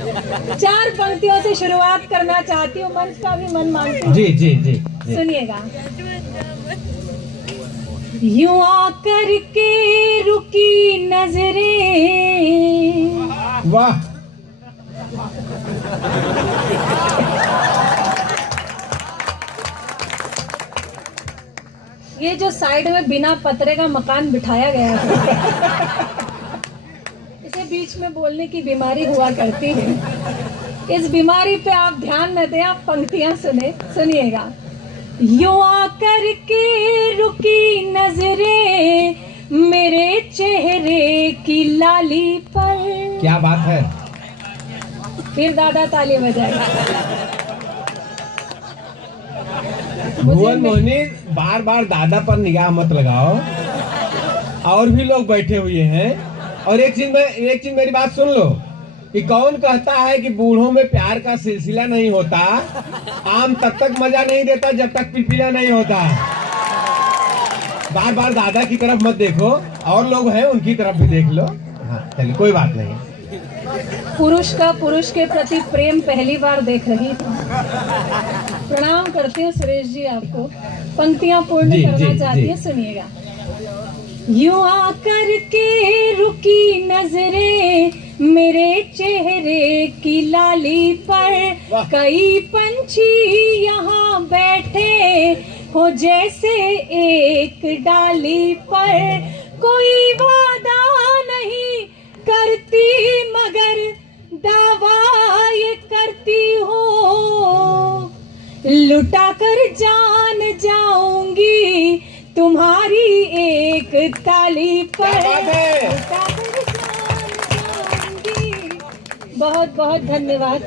4 पंक्तियों से शुरुआत करना चाहती हूँ, मंच का भी मन मानती हूँ। जी जी जी, जी। सुनिएगा। यूं आकर के रुकी नजरें, वाह, ये जो साइड में बिना पतरे का मकान बिठाया गया है, इसे बीच में बोलने की बीमारी हुआ करती है। इस बीमारी पे आप ध्यान न दें, आप पंक्तियां सुनिएगा। यूं आकर के रुकी नजरें मेरे चेहरे की लाली पर। क्या बात है। फिर दादा ताली बजाएगा। भुवन मोहिनी, बार बार दादा पर निगाह मत लगाओ, और भी लोग बैठे हुए हैं। और एक चीज मेरी बात सुन लो, कि कौन कहता है कि बूढ़ों में प्यार का सिलसिला नहीं होता। आम तब तक मजा नहीं देता जब तक पिलपिला नहीं होता। बार बार दादा की तरफ मत देखो, और लोग हैं उनकी तरफ भी देख लो। हाँ चलिए, कोई बात नहीं। पुरुष का पुरुष के प्रति प्रेम पहली बार देख रही हूँ। प्रणाम करती हूँ सुरेश जी आपको। पंक्तियां पूर्ण करना चाहती हूँ, सुनिएगा। यूं आकर के रुकी नजरें मेरे चेहरे की लाली पर, कई पंछी यहाँ बैठे हो जैसे एक डाली पर। कोई वादा नहीं करती मगर दावा ये करती हूँ, लुटा कर जान जाऊंगी तुम्हारी एक ताली पर। लुटा कर जान जाऊंगी। बहुत बहुत धन्यवाद।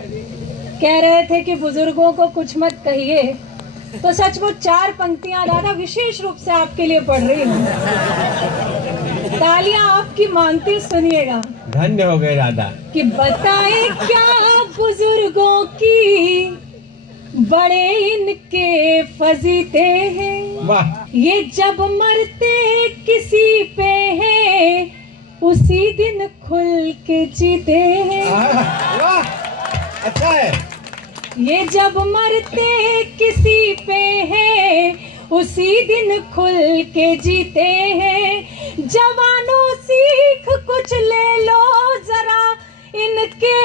कह रहे थे कि बुजुर्गों को कुछ मत कहिए, तो सचमुच 4 पंक्तियां दादा विशेष रूप से आपके लिए पढ़ रही हूँ। तालियां आपकी मांगती, सुनिएगा। धन्य हो गए दादा। कि बताएं क्या बुजुर्गों की बड़े इनके फजीते हैं। वाह, ये जब मरते किसी पे हैं उसी दिन खुल के जीते हैं। वाह, अच्छा है। ये जब मरते किसी पे हैं उसी दिन खुल के जीते हैं। जवानों सीख कुछ ले लो जरा इनके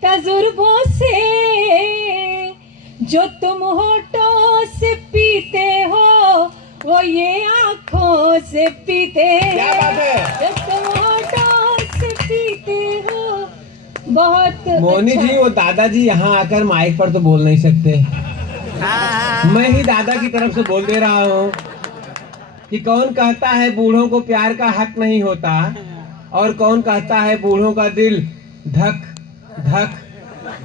तजुर्बों से, जो तुम होठों से पीते हो वो ये आंखों से पीते हैं। क्या बात है। जो तुम होठों से पीते हो। बहुत मोनी अच्छा। जी, वो दादाजी यहाँ आकर माइक पर तो बोल नहीं सकते। मैं ही दादा की तरफ से बोल दे रहा हूँ कि कौन कहता है बूढ़ों को प्यार का हक नहीं होता, और कौन कहता है बूढ़ों का दिल धक धक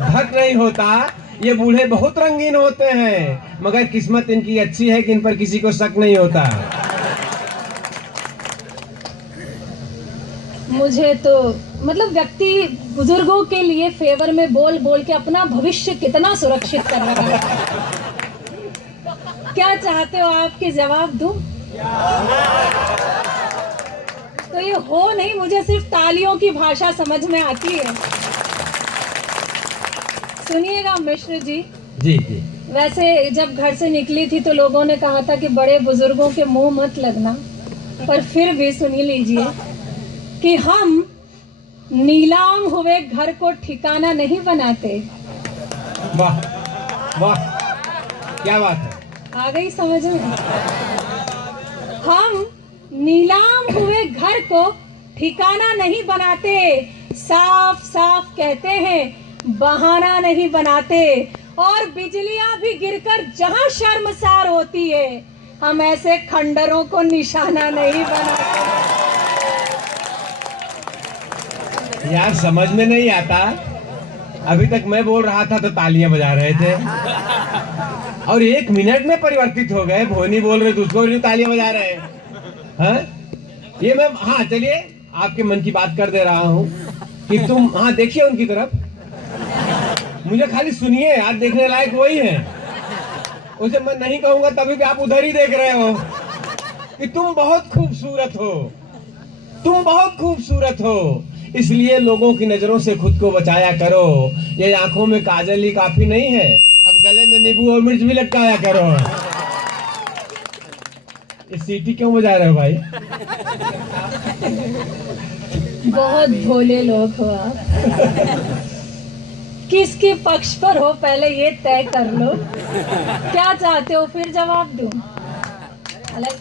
धक नहीं होता। ये बूढ़े बहुत रंगीन होते हैं, मगर किस्मत इनकी अच्छी है कि इन पर किसी को शक नहीं होता। मुझे तो मतलब व्यक्ति बुजुर्गों के लिए फेवर में बोल बोल के अपना भविष्य कितना सुरक्षित कर रहा है। क्या चाहते हो आपके जवाब दूं? तो ये हो नहीं, मुझे सिर्फ तालियों की भाषा समझ में आती है। सुनिएगा मिश्र जी। जी जी। वैसे जब घर से निकली थी तो लोगों ने कहा था कि बड़े बुजुर्गों के मुंह मत लगना, पर फिर भी सुन लीजिए कि हम नीलाम हुए घर को ठिकाना नहीं बनाते। वाह वाह, क्या बात है। आ गई समझ में? हम नीलाम हुए घर को ठिकाना नहीं बनाते, साफ साफ कहते हैं बहाना नहीं बनाते। और बिजलियां भी गिरकर जहां शर्मसार होती है, हम ऐसे खंडरों को निशाना नहीं बनाते। यार समझ में नहीं आता, अभी तक मैं बोल रहा था तो तालियां बजा रहे थे, और 1 मिनट में परिवर्तित हो गए। भोनी बोल रहे दूसरों भी तालियां बजा रहे हैं। हाँ? ये मैं, हाँ चलिए आपके मन की बात कर दे रहा हूँ कि तुम, हाँ देखिए उनकी तरफ, मुझे खाली सुनिए यार, देखने लायक वही है। उसे मैं नहीं कहूंगा तभी भी आप उधर ही देख रहे हो कि तुम बहुत खूबसूरत हो, तुम बहुत खूबसूरत हो। इसलिए लोगों की नजरों से खुद को बचाया करो। ये आंखों में काजल ही काफी नहीं है, अब गले में नींबू और मिर्च भी लटकाया करो। ये सीटी क्यों बजा रहे हो भाई? बहुत भोले लोग हो आप। किसके पक्ष पर हो पहले ये तय कर लो। क्या चाहते हो फिर जवाब दूं? अलग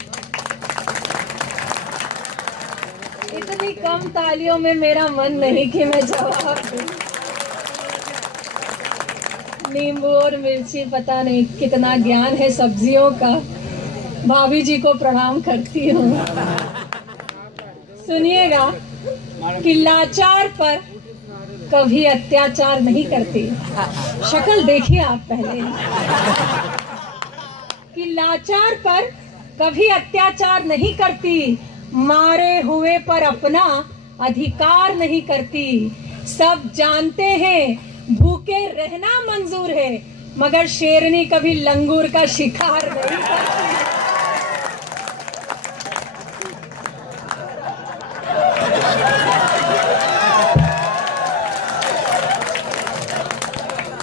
इतनी कम तालियों में मेरा मन नहीं कि मैं जवाब दूं। नींबू और मिर्ची, पता नहीं कितना ज्ञान है सब्जियों का। भाभी जी को प्रणाम करती हूँ। सुनिएगा कि लाचार पर कभी अत्याचार नहीं करती। शक्ल देखिए आप पहले कि लाचार पर कभी अत्याचार नहीं करती, मारे हुए पर अपना अधिकार नहीं करती। सब जानते हैं भूखे रहना मंजूर है, मगर शेरनी कभी लंगूर का शिकार नहीं करती।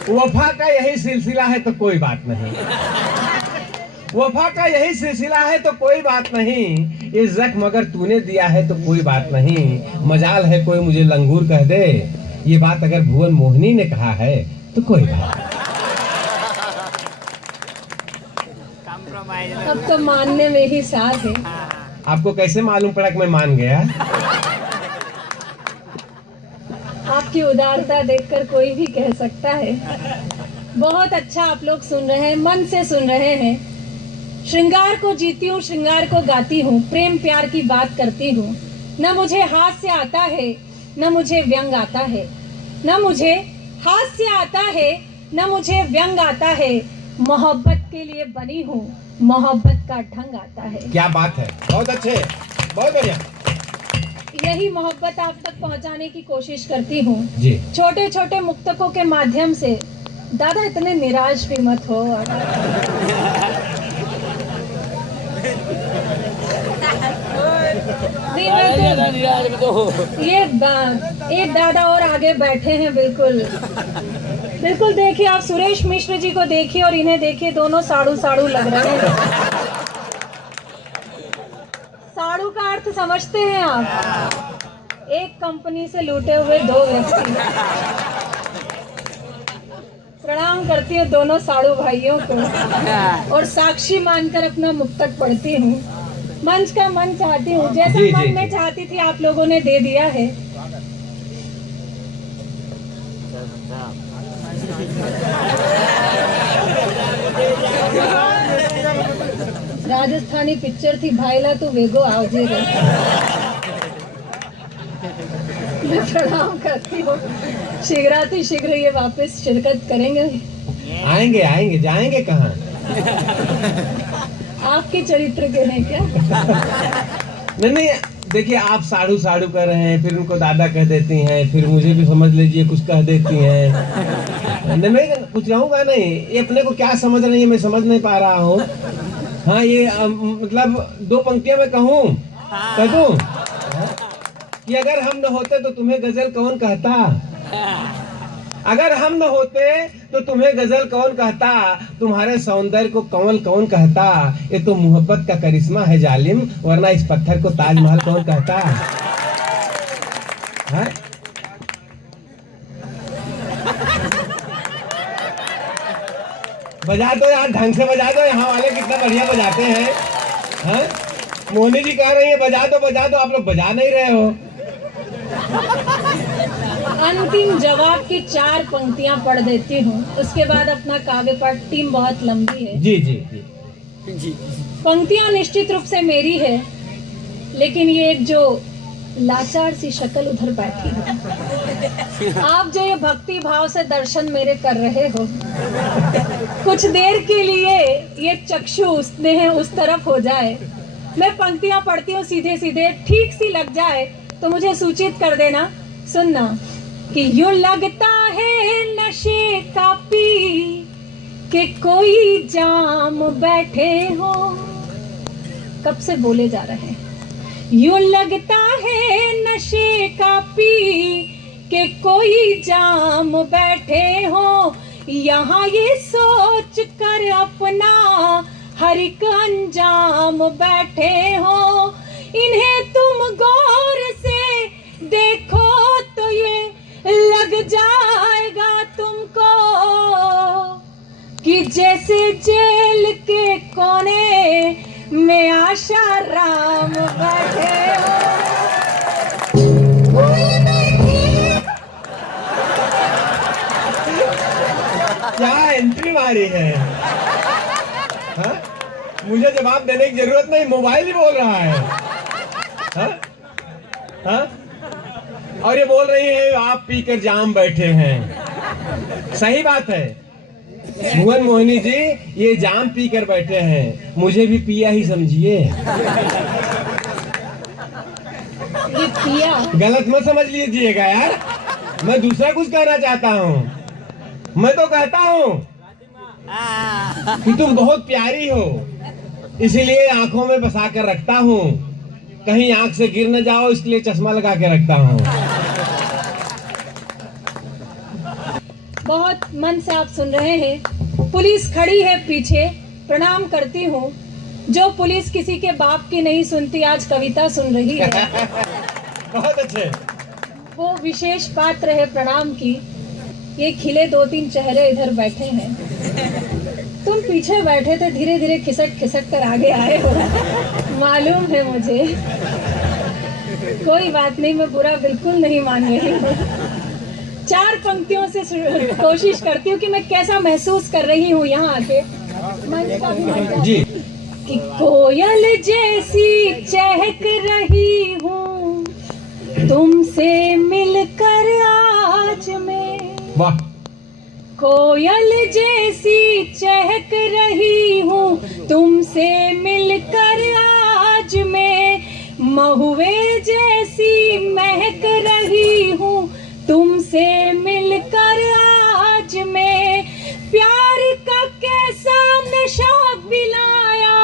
वफा का यही सिलसिला है तो कोई बात नहीं, वफा का यही सिलसिला है तो कोई बात नहीं। ये जख्म अगर तूने दिया है तो कोई बात नहीं। मजाल है कोई मुझे लंगूर कह दे, ये बात अगर भुवन मोहिनी ने कहा है तो कोई बात नहीं। अब तो मानने में ही साथ है। आपको कैसे मालूम पड़ा कि मैं मान गया? आपकी उदारता देखकर कोई भी कह सकता है। बहुत अच्छा आप लोग सुन रहे हैं, मन से सुन रहे हैं। श्रृंगार को जीती हूँ, श्रृंगार को गाती हूँ, प्रेम प्यार की बात करती हूँ। न मुझे हास्य आता है, न मुझे व्यंग आता है, न मुझे हास्य आता है, न मुझे व्यंग आता है। मोहब्बत के लिए बनी हूँ, मोहब्बत का ढंग आता है। क्या बात है, बहुत अच्छे, बहुत बढ़िया। यही मोहब्बत आप तक पहुंचाने की कोशिश करती हूँ जी। छोटे छोटे मुक्तकों के माध्यम से। दादा इतने निराश भी मत हो। ये एक दादा और आगे बैठे हैं। बिल्कुल बिल्कुल, देखिए आप सुरेश मिश्र जी को देखिए और इन्हें देखिए, दोनों साड़ू साड़ू लग रहे हैं। साड़ू का अर्थ समझते हैं आप? एक कंपनी से लूटे हुए दो व्यक्ति। प्रणाम करती हूँ दोनों साड़ू भाइयों को और साक्षी मानकर अपना मुक्तक पढ़ती हूँ। मंच का मन चाहती हूँ, जैसा मन में चाहती थी आप लोगों ने दे दिया है। राजस्थानी पिक्चर थी भाईला तू वेगो आवजे रे। मैं प्रणाम करती हूँ। शीघ्राति शीघ्र ये वापस शिरकत करेंगे। आएंगे आएंगे, जाएंगे कहाँ? आपके चरित्र के हैं क्या? नहीं नहीं, देखिए आप साड़ू साड़ू कर रहे हैं, फिर उनको दादा कह देती हैं, फिर मुझे भी समझ लीजिए कुछ कह देती हैं। मैं कुछ कहूँगा नहीं, ये अपने को क्या समझ रही है मैं समझ नहीं पा रहा हूँ। हाँ ये मतलब दो पंक्तियां मैं कहूँ, कह दूं कि अगर हम न होते तो तुम्हें गजल कौन कहता, अगर हम न होते तो तुम्हें गजल कौन कहता, तुम्हारे सौंदर्य को कंवल कौन कहता। ये तो मोहब्बत का करिश्मा है जालिम, वरना इस पत्थर को ताजमहल कौन कहता है? बजा दो यार, ढंग से बजा दो। यहाँ वाले कितना बढ़िया बजाते हैं। हाँ? मोहिनी जी कह रही है बजा दो, आप लोग बजा नहीं रहे हो। अंतिम जवाब की 4 पंक्तियां पढ़ देती हूँ, उसके बाद अपना काव्य पाठ। टीम बहुत लंबी है। जी जी जी। पंक्तियां निश्चित रूप से मेरी है, लेकिन ये एक जो लाचार सी शक्ल उधर बैठी है, आप जो ये भक्ति भाव से दर्शन मेरे कर रहे हो, कुछ देर के लिए ये चक्षु स्नेह उस तरफ हो जाए, मैं पंक्तियां पढ़ती हूँ सीधे सीधे, ठीक सी लग जाए तो मुझे सूचित कर देना। सुनना कि यूं लगता है नशे का पी के कोई जाम बैठे हो। कब से बोले जा रहे हैं यूं लगता है नशे का पी के कोई जाम बैठे हो, यहाँ ये सोच कर अपना हर एक अंजाम बैठे हो। इन्हें तुम गौर से देखो तो ये लग जाएगा तुमको कि जैसे जेल के कोने में आशा राम बैठे हो। क्या एंट्री मारी है? हा? मुझे जवाब देने की जरूरत नहीं, मोबाइल ही बोल रहा है। हा? हा? और ये बोल रही है आप पीकर जाम बैठे हैं। सही बात है भुवन मोहिनी जी, ये जाम पीकर बैठे हैं, मुझे भी पिया ही समझिए। ये पिया गलत मत समझ लीजिएगा यार, मैं दूसरा कुछ कहना चाहता हूँ। मैं तो कहता हूँ कि तुम बहुत प्यारी हो, इसीलिए आंखों में बसा कर रखता हूँ, कहीं आंख से गिर न जाओ इसलिए चश्मा लगा के रखता हूँ। बहुत मन से आप सुन रहे हैं। पुलिस खड़ी है पीछे, प्रणाम करती हूँ। जो पुलिस किसी के बाप की नहीं सुनती, आज कविता सुन रही है। बहुत अच्छे। वो विशेष पात्र है प्रणाम की। ये खिले 2-3 चेहरे इधर बैठे हैं, तुम पीछे बैठे थे, धीरे धीरे खिसक खिसक कर आगे आए हो, मालूम है मुझे। कोई बात नहीं, मैं बुरा बिल्कुल नहीं मान रही हूँ। 4 पंक्तियों से कोशिश करती हूँ कि मैं कैसा महसूस कर रही हूँ यहाँ आके। मंच का भी मंच जी। कि कोयल जैसी चहक रही हूँ तुमसे मिलकर आज मैं। वाह। कोयल जैसी चहक रही हूँ तुमसे मिलकर आज मैं, महुए जैसी महक रही हूँ तुमसे मिलकर आज मैं। प्यार का कैसा नशा पिलाया,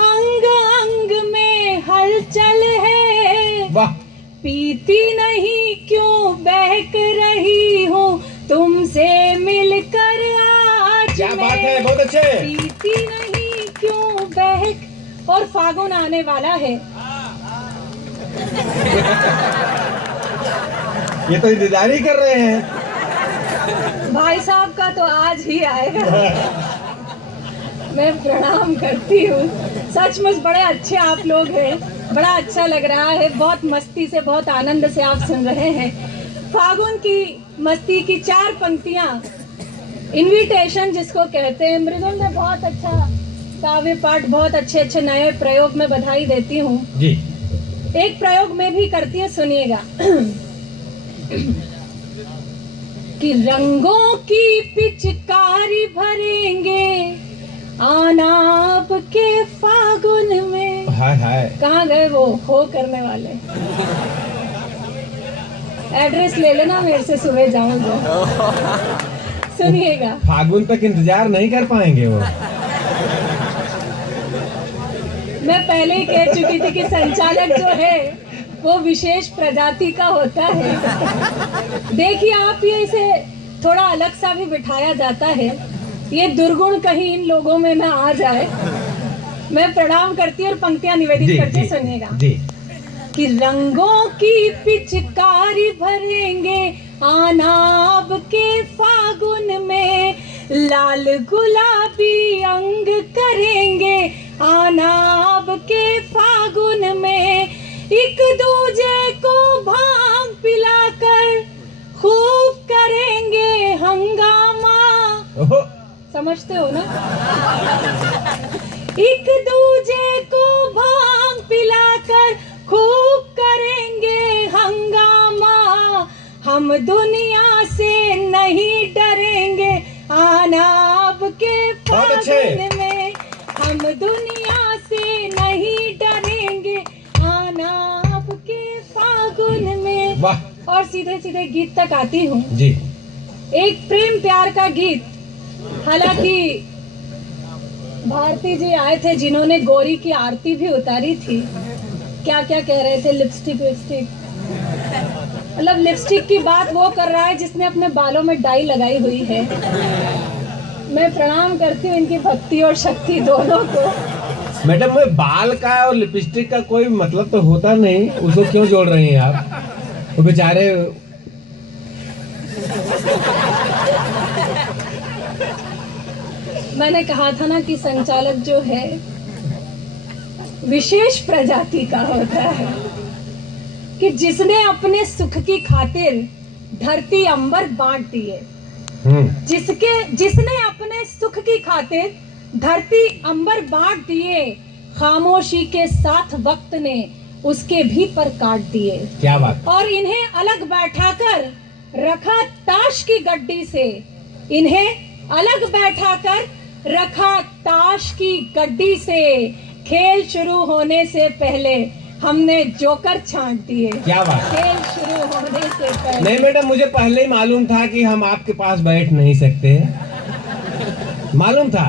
अंग अंग में हलचल है। वाह। पीती नहीं क्यों बहक रही हूँ तुमसे मिलकर आज क्या मैं। बात है, बहुत अच्छे। पीती नहीं क्यों बहक। और फागुन आने वाला है। ये तो इंतजार ही कर रहे हैं। भाई साहब का तो आज ही आएगा। मैं प्रणाम करती हूँ। सचमुच बड़े अच्छे आप लोग हैं, बड़ा अच्छा लग रहा है। बहुत मस्ती से, बहुत आनंद से आप सुन रहे हैं। फागुन की मस्ती की 4 पंक्तियां, इनविटेशन जिसको कहते हैं। मृदुल ने बहुत अच्छा काव्य पाठ, बहुत अच्छे अच्छे नए प्रयोग में बधाई देती हूँ जी। एक प्रयोग में भी करती है, सुनिएगा। कि रंगों की पिचकारी भरेंगे आना अब के फागुन में। हाय हाय। कहाँ गए वो हो करने वाले? एड्रेस ले लेना मेरे से, सुबह जाऊंगा। सुनिएगा। फागुन तक इंतजार नहीं कर पाएंगे वो। मैं पहले ही कह चुकी थी कि संचालक जो है वो विशेष प्रजाति का होता है। देखिए आप, ये इसे थोड़ा अलग सा भी बिठाया जाता है, ये दुर्गुण कहीं इन लोगों में ना आ जाए। मैं प्रणाम करती और पंक्तियां निवेदित करके सुनिएगा। जी। कि रंगों की पिचकारी भरेंगे आनाब के फागुन में, लाल गुलाबी अंग करेंगे आनाब के फागुन में, एक दूजे को भांग पिलाकर खूब करेंगे हंगामा। समझते हो ना? एक दूजे को भांग पिलाकर खूब करेंगे हंगामा, हम दुनिया से नहीं डरेंगे आनाब के फागुन में, हम दुनिया से नहीं डरेंगे आनाब के फागुन में। और सीधे सीधे गीत तक आती हूँ जी। एक प्रेम प्यार का गीत। हालांकि भारती जी आए थे जिन्होंने गौरी की आरती भी उतारी थी, क्या क्या कह रहे थे, लिपस्टिक विपस्टिक, मतलब लिपस्टिक की बात वो कर रहा है जिसने अपने बालों में डाई लगाई हुई है। मैं प्रणाम करती हूँ इनकी भक्ति और शक्ति दोनों को। मैडम, मैं बाल का और लिपस्टिक का कोई मतलब तो होता नहीं, उसको क्यों जोड़ रही हैं आप? वो बेचारे मैंने कहा था ना कि संचालक जो है विशेष प्रजाति का होता है, कि जिसने अपने सुख की खातिर धरती अंबर बांट दिए, जिसने अपने सुख की खातिर धरती अंबर बांट दिए, खामोशी के साथ वक्त ने उसके भी पर काट दिए। क्या बात। और इन्हें अलग बैठाकर रखा ताश की गड्डी से, इन्हें अलग बैठाकर रखा ताश की गड्डी से, खेल शुरू होने से पहले हमने जोकर छांट दिए। क्या बात। खेल शुरू होने से पहले। नहीं मैडम, मुझे पहले ही मालूम था कि हम आपके पास बैठ नहीं सकते, मालूम था,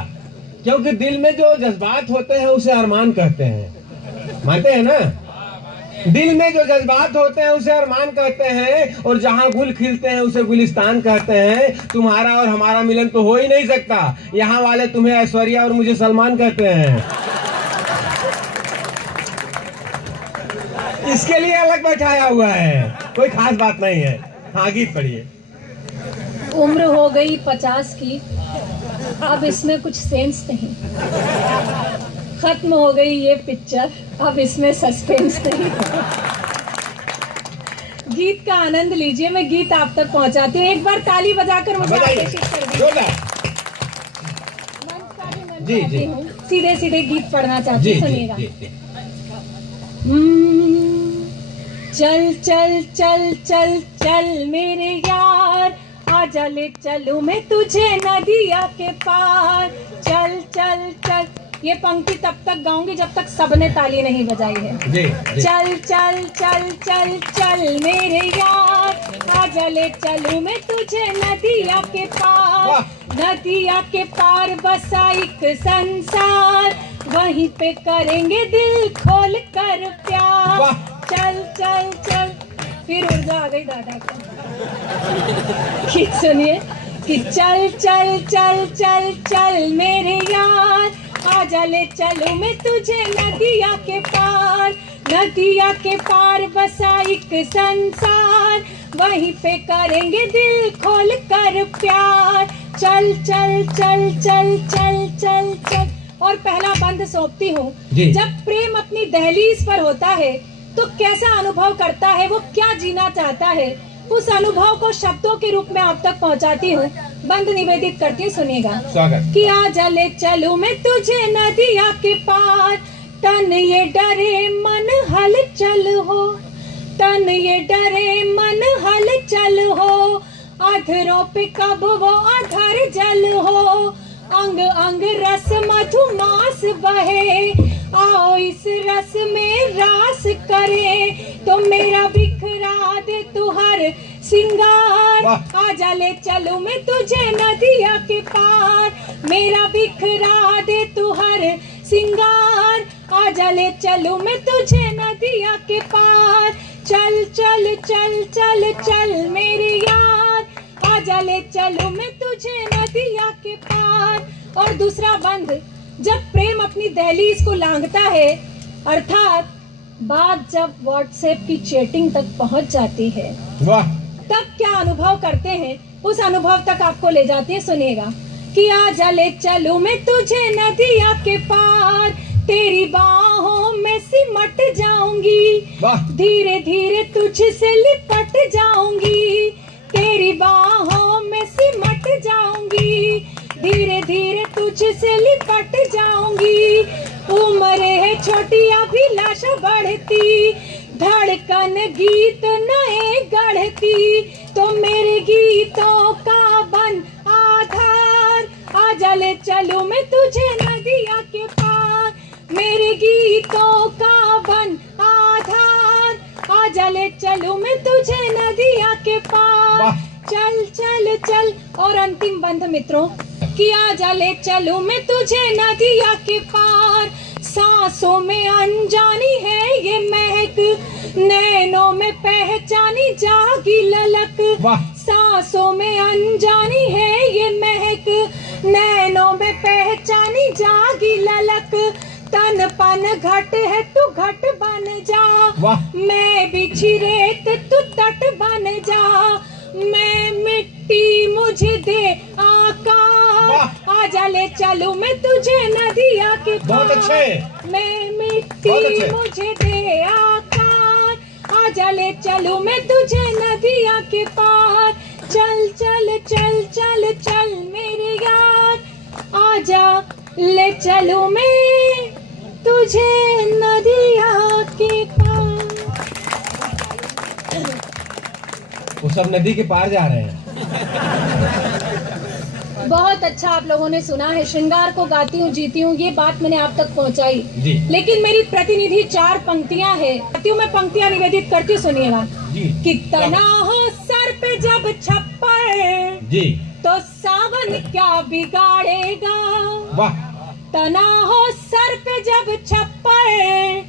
क्योंकि दिल में जो जज्बात होते हैं उसे अरमान कहते हैं, मानते हैं ना? दिल में जो जज्बात होते हैं उसे अरमान कहते हैं, और जहां गुल खिलते हैं उसे गुलिस्तान कहते हैं। तुम्हारा और हमारा मिलन तो हो ही नहीं सकता। यहाँ वाले तुम्हें ऐश्वर्या और मुझे सलमान कहते हैं। इसके लिए अलग बैठाया हुआ है, कोई खास बात नहीं है। हाँ, गीत पढ़िए। उम्र हो गई 50 की, अब इसमें कुछ सेंस नहीं। खत्म हो गई ये पिक्चर, अब इसमें सस्पेंस नहीं। गीत का आनंद लीजिए, मैं गीत आप तक पहुंचाती हूँ। एक बार ताली बजाकर मुझे आकर्षित कर दीजिए। जी जी, सीधे सीधे गीत पढ़ना चाहती हूँ, सुनिएगा। चल चल चल चल चल मेरे यार, आजा ले चलूं मैं तुझे नदिया के पार। चल चल चल, ये पंक्ति तब तक गाऊंगी जब तक सबने ताली नहीं बजाई है। जी, जी। चल चल चल चल चल मेरे यार, आजा ले चलूं मैं तुझे नदिया के पार। नदिया के पार बसा एक संसार, वहीं पे करेंगे दिल खोल कर प्यार। चल चल चल, फिर उर्दू आ गई दादा का। गीत सुनिए कि चल चल चल चल चल मेरे यार, आजा ले चलूं मैं तुझे नदिया के पार। नदिया के पार बसा एक संसार, वहीं पे करेंगे दिल खोल कर प्यार। चल चल चल चल चल चल चल। और पहला बंद सौंपती हूँ। जब प्रेम अपनी दहलीज पर होता है तो कैसा अनुभव करता है, वो क्या जीना चाहता है, उस अनुभव को शब्दों के रूप में आप तक पहुंचाती हूँ। बंद निवेदित करती हूँ, सुनिएगा। कि आजा ले चलूं मैं तुझे नदिया के पार, तन ये डरे मन हलचल हो, तन ये डरे मन हलचल हो, अधरों पे कब वो अधर जल हो, अंग अंग रस मधुमास बहे, आओ इस रस में रास करे, तो मेरा बिखरा दे तू हर सिंगार। आजा ले चलूं मैं तुझे नदिया के पार, मेरा बिखरा दे तू हर सिंगार। आजा ले चलूं मैं तुझे नदिया के पार। चल चल चल चल चल मेरे यार, आजा ले चलूं मैं तुझे नदिया के पार। और दूसरा बंद, जब प्रेम अपनी दहलीज को लांघता है, अर्थात बात जब व्हाट्सएप की चैटिंग तक पहुंच जाती है, तब क्या अनुभव करते हैं, उस अनुभव तक आपको ले जाती है। सुनिएगा कि आजा ले चलूं मैं तुझे नदिया के पार, तेरी बाहों में सिमट जाऊंगी, धीरे धीरे तुझसे लिपट जाऊंगी, तेरी बाहों में सिमट जाऊंगी, धीरे धीरे तुझसे लिपट जाऊंगी। उम्र है छोटी अभिलाषा बढ़ती, धड़कन गीत नए गढ़ती, तो मेरे गीतों का बन आधार। आजा ले चलूं मैं तुझे नदिया के पार, मेरे गीतों का बन आधार। आजा ले चलूं मैं तुझे नदिया के पार। चल चल चल। और अंतिम बंध मित्रों, कि आजा ले चलूं मैं तुझे नदिया के पार, सांसों में अनजानी है ये महक, नैनों में पहचानी जागी ललक। वाह। सांसों में अनजानी है ये महक, नैनों में पहचानी जागी ललक। तन पन घट है तू घट बन जा, वाह। मैं बिछी रेत तू तट बन जा। मैं मिट्टी मुझे दे आकाश, आजा ले चलूं मैं तुझे नदिया के पार। बहुत अच्छे। मैं मिट्टी मुझे दे आकाश, आजा ले चलूं मैं तुझे नदिया के पार। चल चल चल चल चल मेरे यार, आजा ले चलूं मैं तुझे नदिया के पार। वो सब नदी के पार जा रहे हैं। बहुत अच्छा आप लोगों ने सुना है। श्रृंगार को गाती हूँ जीती हूँ, ये बात मैंने आप तक पहुँचाई। जी। लेकिन मेरी प्रतिनिधि 4 पंक्तियाँ है, मैं पंक्तियाँ निवेदित करती हूँ, सुनिएगा। जी। कितना हो सर पे जब छप्पर, जी। तो सावन क्या बिगाड़ेगा। वाह। तना हो सर पे जब छप्पर,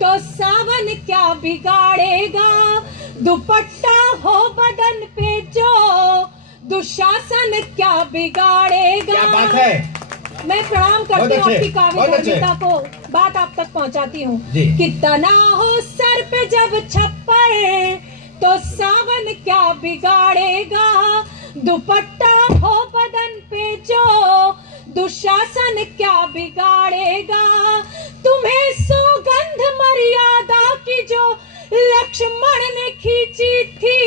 तो सावन क्या बिगाड़ेगा। दुपट्टा हो बदन पे जो, दुशासन क्या बिगाड़ेगा। क्या बात है। मैं प्रणाम करती हूँ आपकी काव्य बहुत अच्छे। गर्भिता को, बात आप तक पहुँचाती हूँ। जी। कितना हो सर पे जब छप्पर, तो सावन क्या बिगाड़ेगा। दुपट्टा हो बदन पे जो, दुशासन क्या बिगाड़ेगा। तुम्हें सौगंध मर्यादा की जो लक्ष्मण ने खींची थी,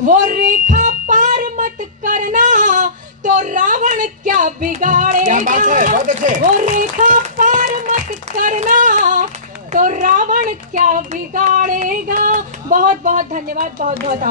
वो रेखा पार मत करना, तो रावण क्या बिगाड़ेगा। क्या बात है, बहुत अच्छे। वो रेखा पार मत करना, तो रावण क्या बिगाड़ेगा। बहुत बहुत धन्यवाद, बहुत बहुत आभार।